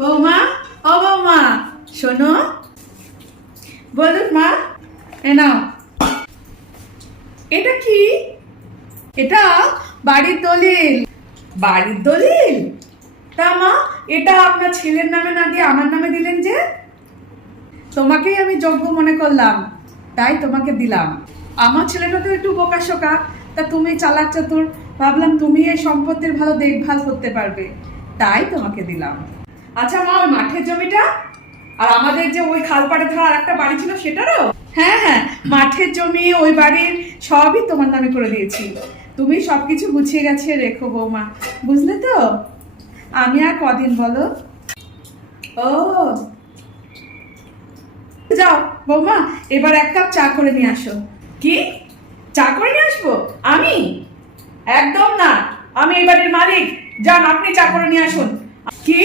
বৌমা, ও বৌমা, শোনো। বলুন মা। এ নাও। এটা কি? এটা বাড়ির দলিল। বাড়ির দলিল? তা মা, এটা আপনার ছেলের নামে না দিয়ে আমার নামে দিলেন যে? তোমাকেই আমি যোগ্য মনে করলাম, তাই তোমাকে দিলাম। আমার ছেলেটা তো একটু বোকাশোকা, তা তুমি চালাক চতুর, ভাবলাম তুমি এই সম্পত্তির ভালো দেখভাল করতে পারবে, তাই তোমাকে দিলাম। আচ্ছা মা, ওই মাঠের জমিটা আর আমাদের যে ওই খালপাড়ে ধরা আর একটা বাড়ি ছিল সেটারও? হ্যাঁ হ্যাঁ, মাঠের জমি ওই বাড়ির সবই তোমার নামে করে দিয়েছি। তুমি সবকিছু গুছিয়ে গেছে রেখো বৌমা, বুঝলে তো? আমি আর কদিন বলো। ও, যাও বৌমা, এবার এক কাপ চা করে নিয়ে আসো। কি? চা করে নিয়ে আসবো আমি? একদম না, আমি এই বাড়ির মালিক। যান, আপনি চা করে নিয়ে আসুন। কি?